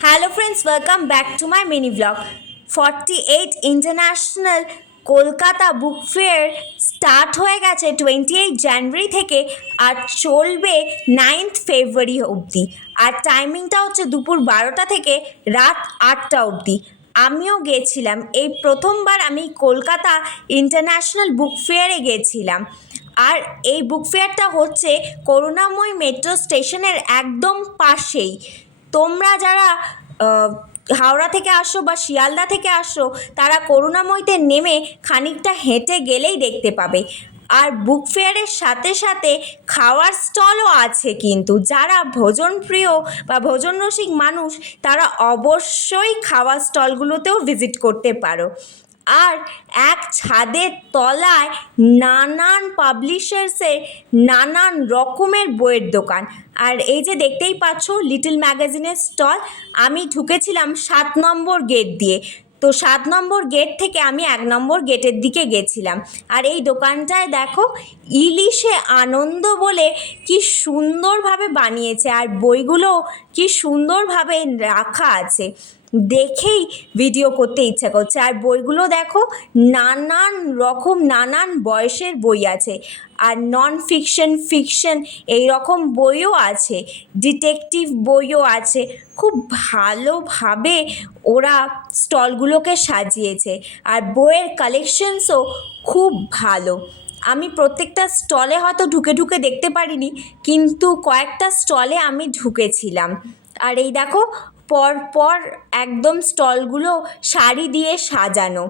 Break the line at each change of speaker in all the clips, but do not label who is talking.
Hello friends welcome back to my mini blog forty eight international Kolkata book fair start হয়ে গেছে twenty eight জানুয়ারি থেকে আর চলবে ninth ফেব্রুয়ারি অবধি। আর টাইমিংটা হচ্ছে দুপুর বারোটা থেকে রাত আটটা অবধি। আমিও গেছিলাম। এই প্রথমবার আমি কলকাতা ইন্টারন্যাশনাল বুক ফেয়ারে গেছিলাম। আর এই বুক ফেয়ারটা হচ্ছে করুণাময় মেট্রো স্টেশনের একদম পাশেই। তোমরা যারা হাওড়া থেকে আসো বা শিয়ালদা থেকে আসো, তারা করুণাময়ীতে নেমে খানিকটা হেঁটে গেলেই দেখতে পাবে। আর বুক ফেয়ারের সাথে সাথে খাওয়ার স্টলও আছে কিন্তু। যারা ভোজন প্রিয় বা ভোজন রসিক মানুষ, তারা অবশ্যই খাওয়ার স্টলগুলোতেও ভিজিট করতে পারো। আর এক ছাদের তলায় নানান পাবলিশার্সের নানান রকমের বইয়ের দোকান। আর এই যে দেখতেই পাচ্ছ, লিটল ম্যাগাজিনের স্টল, আমি ঢুকেছিলাম সাত নম্বর গেট দিয়ে। তো সাত নম্বর গেট থেকে আমি এক নম্বর গেটের দিকে গেছিলাম। আর এই দোকানটায় দেখো, ইলিশে আনন্দ বলে কি সুন্দরভাবে বানিয়েছে, আর বইগুলো কি সুন্দরভাবে রাখা আছে। দেখেই ভিডিও করতে ইচ্ছা করছে। আর বইগুলো দেখো, নানান রকম, নানান বয়সের বই আছে। আর নন ফিকশন ফিকশন এই রকম বইও আছে ডিটেকটিভ বইও আছে। খুব ভালোভাবে ওরা স্টলগুলোকে সাজিয়েছে। আর বইয়ের কালেকশনসও খুব ভালো। আমি প্রত্যেকটা স্টলে হয়তো ঢুকে ঢুকে দেখতে পারিনি, কিন্তু কয়েকটা স্টলে আমি ঢুকেছিলাম। আর এই দেখো পর পর একদম স্টলগুলো শাড়ি দিয়ে সাজানো।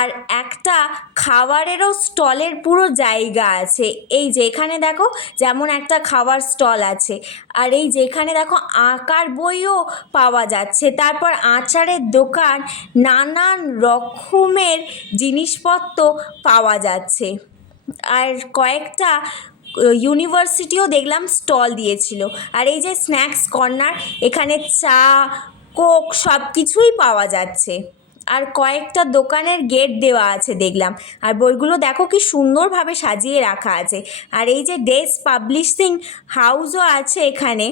আর একটা খাবারেরও স্টলের পুরো জায়গা আছে। এই যে এখানে দেখো, যেমন একটা খাবার স্টল আছে। আর এই যেখানে দেখো, আঁকার বইও পাওয়া যাচ্ছে। তারপর আচারের দোকান, নানান রকমের জিনিসপত্র পাওয়া যাচ্ছে। আর কয়েকটা ইউনিভার্সিটিও দেখলাম স্টল দিয়েছিল। আর এই যে স্ন্যাক্স কর্নার, এখানে চা, কোক সব কিছুই পাওয়া যাচ্ছে। আর কয়েকটা দোকানের গেট দেওয়া আছে, দেখলাম। আর বইগুলো দেখো কি সুন্দরভাবে সাজিয়ে রাখা আছে। আর এই যে ডেস পাবলিশিং হাউসও আছে এখানে,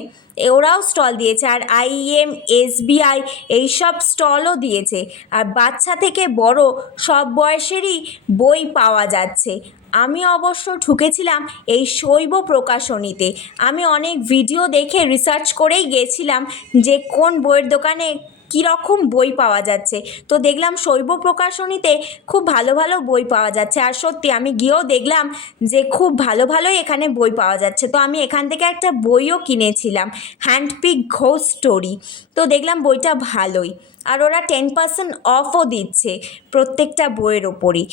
ওরাও স্টল দিয়েছে। আর আইএম এসবিআই এইসব স্টলও দিয়েছে। আর বাচ্চা থেকে বড় সব বয়সেরই বই পাওয়া যাচ্ছে। আমি অবশ্য ঢুকেছিলাম এই শৈব প্রকাশনীতে। আমি অনেক ভিডিও দেখে রিসার্চ করেই গেছিলাম যে কোন বইয়ের দোকানে কীরকম বই পাওয়া যাচ্ছে? তো দেখলাম শৈব প্রকাশনীতে খুব ভালো ভালো বই পাওয়া যাচ্ছে। আর সত্যি আমি গিয়েও দেখলাম যে খুব ভালো ভালোই এখানে বই পাওয়া যাচ্ছে। তো আমি এখান থেকে একটা বইও কিনেছিলাম, হ্যান্ডপিক ঘোষ স্টোরি। তো দেখলাম বইটা ভালোই। আর ওরা টেন পার্সেন্ট অফও দিচ্ছে প্রত্যেকটা বইয়ের ওপরই।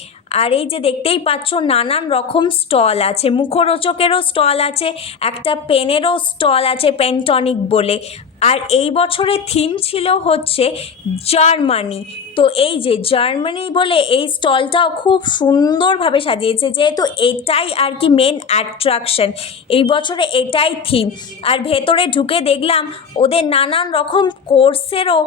আর এই যে দেখতেই পাচ্ছ, নানান রকম স্টল আছে। মুখরোচকেরও স্টল আছে, একটা পেনেরও স্টল আছে, পেনটনিক বলে। আর এই বছরের থিম ছিল হচ্ছে জার্মানি। তো এই যে জার্মানি বলে এই স্টলটাও খুব সুন্দরভাবে সাজিয়েছে, যেহেতু এটাই আর কি মেন অ্যাট্রাকশন এই বছরে এটাই থিম আর ভেতরে ঢুকে দেখলাম ওদের নানান রকম কোর্সেরও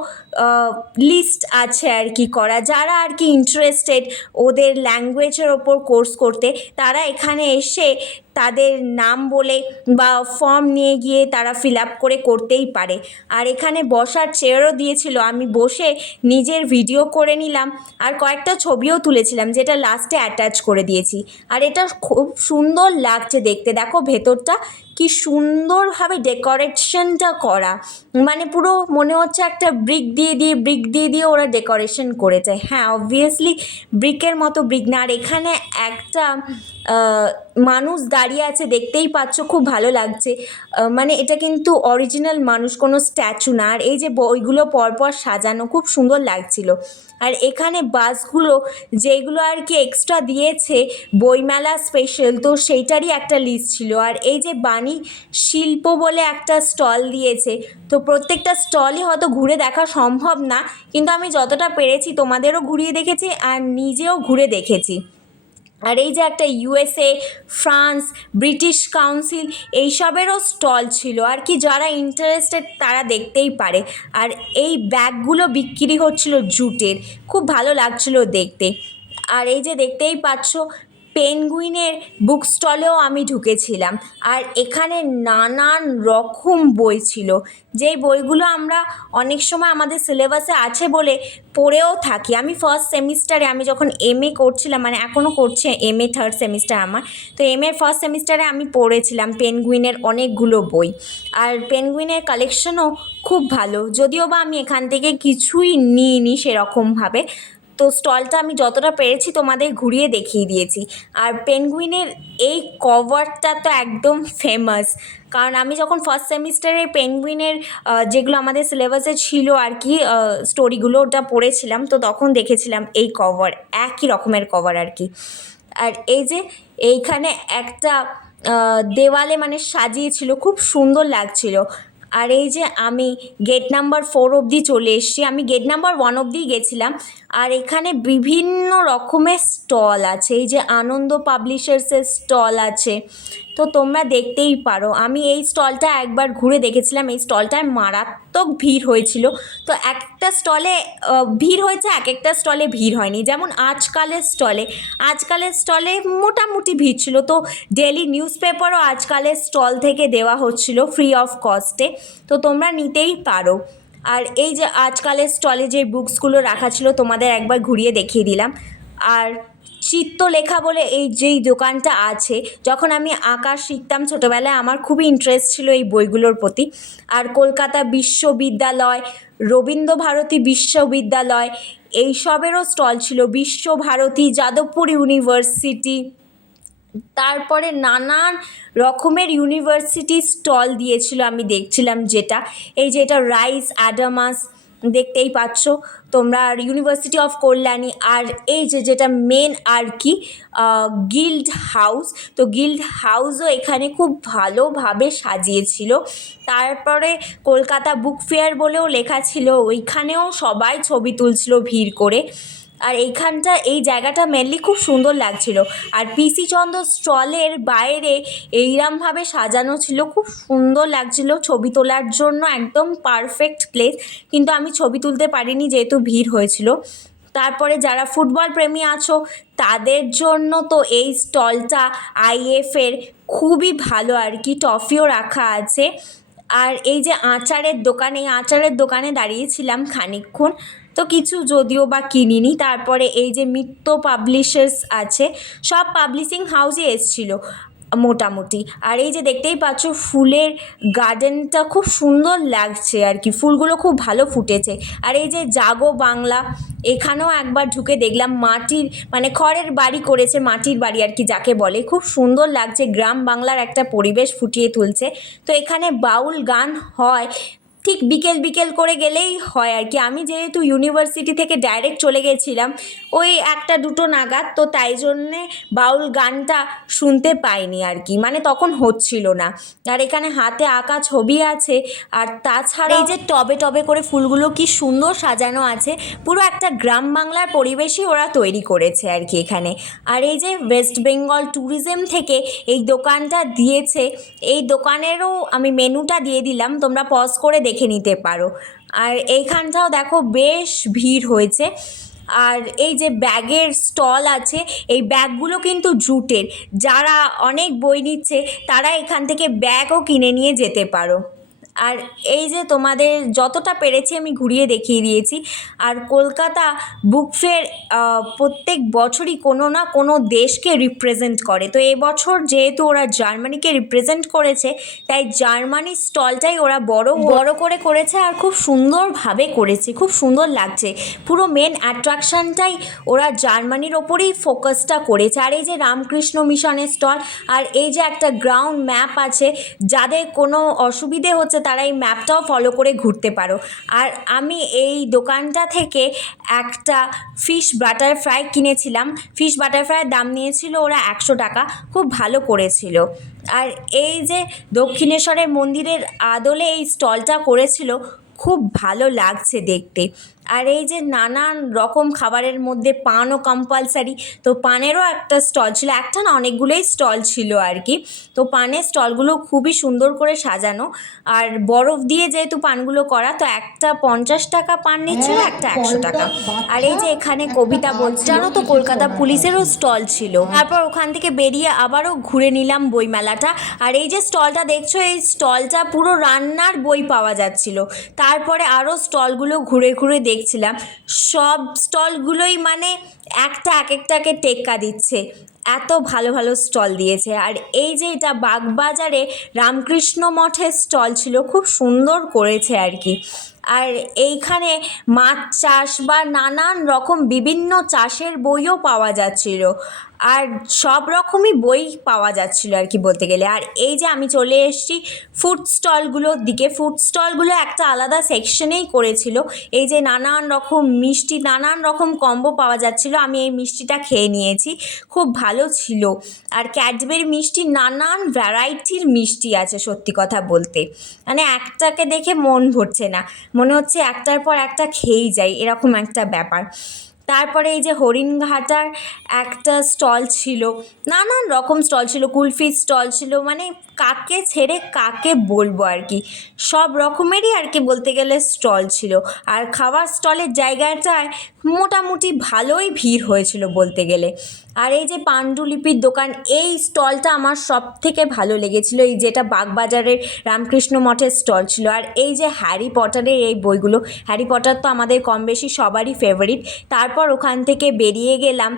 লিস্ট আছে আর কি করা। যারা আর কি ইন্টারেস্টেড ওদের ল্যাঙ্গুয়েজের ওপর কোর্স করতে, তারা এখানে এসে তাদের নাম বলে বা ফর্ম নিয়ে গিয়ে তারা ফিল আপ করে করতেই পারে। আর এখানে বসার চেয়ারও দিয়েছিল। আমি বসে নিজের ভিডিও করে নিলাম। আর কয়েকটা ছবিও তুলেছিলাম, যেটা লাস্টে অ্যাটাচ করে দিয়েছি। আর এটা খুব সুন্দর লাগছে দেখতে। দেখো ভেতরটা কি সুন্দরভাবে ডেকোরেশনটা করা। মানে পুরো মনে হচ্ছে একটা ব্রিক দিয়ে দিয়ে ব্রিক দিয়ে দিয়ে ওরা ডেকোরেশন করেছে। হ্যাঁ অবভিয়াসলি ব্রিকের মতো ব্রিক না। আর এখানে একটা মানুষ দাঁড়িয়ে আছে, দেখতেই পাচ্ছ, খুব ভালো লাগছে। মানে এটা কিন্তু অরিজিনাল মানুষ, কোনো স্ট্যাচু না। আর এই যে বইগুলো পরপর সাজানো, খুব সুন্দর লাগছিল। আর এখানে বাসগুলো যেগুলো আর কি এক্সট্রা দিয়েছে বইমেলা স্পেশাল তো সেইটারই একটা লিস্ট ছিল। আর এই যে বাণী শিল্প বলে একটা স্টল দিয়েছে, তো প্রত্যেকটা স্টলই হয়তো ঘুরে দেখা সম্ভব না, কিন্তু আমি যতটা পেরেছি তোমাদেরও ঘুরিয়ে দেখেছি আর নিজেও ঘুরে দেখেছি। আর এই যে একটা ইউএসএ ফ্রান্স ব্রিটিশ কাউন্সিল এইসবেরও স্টল ছিল। আর কি যারা ইন্টারেস্টেড তারা দেখতেই পারে। আর এই ব্যাগগুলো বিক্রি হচ্ছিল জুটের। খুব ভালো লাগছিল দেখতে। আর এই যে দেখতেই পাচ্ছ পেনগুইনের বুক স্টলেও আমি ঢুকেছিলাম। আর এখানে নানান রকম বই ছিল। যেই বইগুলো আমরা অনেক সময় আমাদের সিলেবাসে আছে বলে পড়েও থাকি। আমি ফার্স্ট সেমিস্টারে আমি যখন এম এ করছিলাম মানে এখনও করছে এম এ থার্ড সেমিস্টার আমার, তো এম এর ফার্স্ট সেমিস্টারে আমি পড়েছিলাম পেনগুইনের অনেকগুলো বই। আর পেনগুইনের কালেকশনও খুব ভালো। যদিও বা আমি এখান থেকে কিছুই নিইনি সেরকমভাবে। তো স্টলটা আমি যতটা পেরেছি তোমাদের ঘুরিয়ে দেখিয়ে দিয়েছি। আর পেনগুইনের এই কভারটা তো একদম ফেমাস কারণ আমি যখন ফার্স্ট সেমিস্টারে পেনগুইনের যেগুলো আমাদের সিলেবাসে ছিল আর কি স্টোরিগুলো ওটা পড়েছিলাম, তো তখন দেখেছিলাম এই কভার একই রকমের কভার আর কি। আর এই যে এইখানে একটা দেওয়ালে মানে সাজিয়েছিল, খুব সুন্দর লাগছিল। আর এই যে আমি গেট নাম্বার ফোর অবধি চলে এসেছি, আমি গেট নাম্বার ওয়ান অবধি গেছিলাম। আর এখানে বিভিন্ন রকমের স্টল আছে, এই যে আনন্দ পাবলিশার্সের স্টল আছে। তো তোমরা দেখতেই পারো, আমি এই স্টলটা একবার ঘুরে দেখেছিলাম, এই স্টলটায় মারাত্মক ভিড় হয়েছিল। তো একটা স্টলে ভিড় হয়েছে এক একটা স্টলে ভিড় হয়নি। যেমন আজকালের স্টলে আজকালের স্টলে মোটামুটি ভিড় ছিল। তো ডেলি নিউজ পেপারও আজকালের স্টল থেকে দেওয়া হচ্ছিল ফ্রি অফ কস্টে। তো তোমরা নিতেই পারো। আর এই যে আজকালের স্টলে যে বুকসগুলো রাখা ছিল, তোমাদের একবার ঘুরিয়ে দেখিয়ে দিলাম। আর চিত্রলেখা বলে এই যেই দোকানটা আছে, যখন আমি আঁকা শিখতাম ছোটোবেলায় আমার খুবই ইন্টারেস্ট ছিল এই বইগুলোর প্রতি। আর কলকাতা বিশ্ববিদ্যালয়, রবীন্দ্রভারতী বিশ্ববিদ্যালয়, এইসবেরও স্টল ছিল। বিশ্বভারতী, যাদবপুর ইউনিভার্সিটি, তারপরে নানান রকমের ইউনিভার্সিটি স্টল দিয়েছিল, আমি দেখছিলাম যেটা। এই যে এটা রাইস, অ্যাডামাস দেখতেই পাচ্ছ। তোমরা আর ইউনিভার্সিটি অফ কল্যাণী আর এই যে যেটা মেন আর কি গিল্ড হাউস তো গিল্ড হাউসও এখানে খুব ভালোভাবে সাজিয়েছিল। তারপরে কলকাতা বুক ফেয়ার বলেও লেখা ছিল, ওইখানেও সবাই ছবি তুলছিল ভিড় করে। আর এইখানটা, এই জায়গাটা মেনলি খুব সুন্দর লাগছিল। আর পিসি চন্দ্র স্টলের বাইরে এইরমভাবে সাজানো ছিল, খুব সুন্দর লাগছিল ছবি তোলার জন্য, একদম পারফেক্ট প্লেস কিন্তু আমি ছবি তুলতে পারিনি যেহেতু ভিড় হয়েছিল। তারপরে যারা ফুটবল প্রেমী আছো, তাদের জন্য তো এই স্টলটা আইএফের খুবই ভালো আর কি, টফিও রাখা আছে। আর এই যে আচারের দোকান, এই আচারের দোকানে দাঁড়িয়েছিলাম খানিকক্ষণ। তো কিছু যদিও বা কিনিনি, তারপরে এই যে মিত্র পাবলিশার্স আছে, সব পাবলিশিং হাউসে এসছিল মোটামুটি। আর এই যে দেখতেই পাচ্ছ, ফুলের গার্ডেনটা খুব সুন্দর লাগছে আর কি, ফুলগুলো খুব ভালো ফুটেছে। আর এই যে জাগো বাংলা, এখানেও একবার ঢুকে দেখলাম, মাটির মানে খড়ের বাড়ি করেছে, মাটির বাড়ি আর কি যাকে বলে। খুব সুন্দর লাগছে, গ্রাম বাংলার একটা পরিবেশ ফুটিয়ে তুলছে। তো এখানে বাউল গান হয় ঠিক বিকেল বিকেল করে গেলেই হয় আর কি। আমি যেহেতু ইউনিভার্সিটি থেকে ডাইরেক্ট চলে গেছিলাম, ওই একটা দুটো নাগাদ তো তাই জন্যে বাউল গানটা শুনতে পাইনি আর কি। মানে তখন হচ্ছিল না। আর এখানে হাতে আঁকা ছবি আছে আর তাছাড়া এই যে টবে টবে করে ফুলগুলো কি সুন্দর সাজানো আছে, পুরো একটা গ্রাম বাংলার পরিবেশই ওরা তৈরি করেছে আর কি এখানে। আর এই যে ওয়েস্ট বেঙ্গল ট্যুরিজম থেকে এই দোকানটা দিয়েছে, এই দোকানেরও আমি মেনুটা দিয়ে দিলাম, তোমরা পজ করে নিতে পারো। আর এইখানটাও দেখো বেশ ভিড় হয়েছে। আর এই যে ব্যাগের স্টল আছে, এই ব্যাগগুলো কিন্তু জুটের। যারা অনেক বই নিচ্ছে, তারা এখান থেকে ব্যাগও কিনে নিয়ে যেতে পারো। আর এই যে তোমাদের যতটা পেরেছি আমি ঘুরিয়ে দেখিয়ে দিয়েছি। আর কলকাতা বুক ফেয়ার প্রত্যেক বছরই কোনো না কোনো দেশকে রিপ্রেজেন্ট করে। তো এবছর যেহেতু ওরা জার্মানিকে রিপ্রেজেন্ট করেছে তাই জার্মানির স্টলটাই ওরা বড় বড় করে করেছে আর খুব সুন্দরভাবে করেছে খুব সুন্দর লাগছে। পুরো মেন অ্যাট্রাকশানটাই ওরা জার্মানির ওপরেই ফোকাসটা করেছে। আর এই যে রামকৃষ্ণ মিশনের স্টল আর এই যে একটা গ্রাউন্ড ম্যাপ আছে যাদের কোনো অসুবিধে হচ্ছে তারা এই ম্যাপটাও ফলো করে ঘুরতে পারো। আর আমি এই দোকানটা থেকে একটা ফিশ বাটার ফ্রাই কিনেছিলাম। ফিশ বাটার ফ্রাইয়ের দাম নিয়েছিল ওরা একশো টাকা, খুব ভালো করেছিল। আর এই যে দক্ষিণেশ্বরের মন্দিরের আদলে এই স্টলটা করেছিল, খুব ভালো লাগছে দেখতে। আর এই যে নানান রকম খাবারের মধ্যে পানও কম্পালসারি তো পানেরও একটা স্টল ছিল একটা না অনেকগুলোই স্টল ছিল আর কি। তো পানের স্টলগুলো খুবই সুন্দর করে সাজানো। আর বরফ দিয়ে যেহেতু পানগুলো করা তো একটা পঞ্চাশ টাকা পান নিচ্ছিল একটা একশো টাকা। আর এই যে এখানে কবিতা বলছে জানো তো কলকাতা পুলিশেরও স্টল ছিল। তারপর ওখান থেকে বেরিয়ে আবারও ঘুরে নিলাম বইমেলাটা। আর এই যে স্টলটা দেখছ এই স্টলটা পুরো রান্নার বই পাওয়া যাচ্ছিল। তারপরে আরও স্টলগুলো ঘুরে ঘুরে দেখছিলাম, সব স্টলগুলোই মানে একটা এক একটাকে টেক্কা দিচ্ছে। এত ভালো ভালো স্টল দিয়েছে। আর এই যে এটা বাগবাজারে রামকৃষ্ণ মঠের স্টল ছিল, খুব সুন্দর করেছে আর কি। আর এইখানে মাছ চাষ বা নানান রকম বিভিন্ন চাষের বইও পাওয়া যাচ্ছিল। আর সব রকমই বই পাওয়া যাচ্ছিল আর কি বলতে গেলে। আর এই যে আমি চলে এসেছি ফুড স্টলগুলোর দিকে। ফুড স্টলগুলো একটা আলাদা সেকশনেই করেছিল। এই যে নানান রকম মিষ্টি, নানান রকম কম্বো পাওয়া যাচ্ছিল। আমি এই মিষ্টিটা খেয়ে নিয়েছি। খুব ভালো ছিল। আর ক্যাডবেরি মিষ্টি নানান ভ্যারাইটির মিষ্টি আছে সত্যি কথা বলতে। মানে একটাকে দেখে মন ভরছে না। মনে হচ্ছে একটার পর একটা খেয়েই যাই। এরকম একটা ব্যাপার। তারপরে এই যে হরিণঘাটার একটা স্টল ছিল, নানান রকম স্টল ছিল, কুলফির স্টল ছিল মানে কাকে ছেড়ে কাকে বলব আর কি, সব রকমেরই আর কি বলতে গেলে স্টল ছিল। আর খাওয়ার স্টলের জায়গাটায় মোটামুটি ভালোই ভিড় হয়েছিল বলতে গেলে। আর এই যে পাণ্ডুলিপির দোকান, এই স্টলটা আমার সব থেকে ভালো লেগেছিল। এই যেটা বাগবাজারের রামকৃষ্ণ মঠের স্টল ছিল। আর এই যে হ্যারি পটারের এই বইগুলো, হ্যারি পটার তো আমাদের কম বেশি সবারই ফেভারিট তারপর ওখান থেকে বেরিয়ে গেলাম।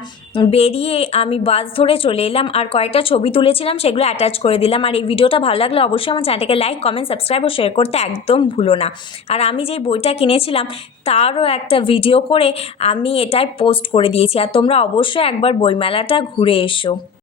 বেরিয়ে আমি বাস ধরে চলে এলাম আর কয়েকটা ছবি তুলেছিলাম, সেগুলো অ্যাটাচ করে দিলাম। আর এই ভিডিওটা ভালো লাগলে অবশ্যই আমার চ্যানেলটাকে লাইক কমেন্ট সাবস্ক্রাইব ও শেয়ার করতে একদম ভুলো না। আর আমি যেই বইটা কিনেছিলাম তারও একটা ভিডিও করে আমি এটাই পোস্ট করে দিয়েছি। আর তোমরা অবশ্যই একবার বইমেলাটা ঘুরে এসো।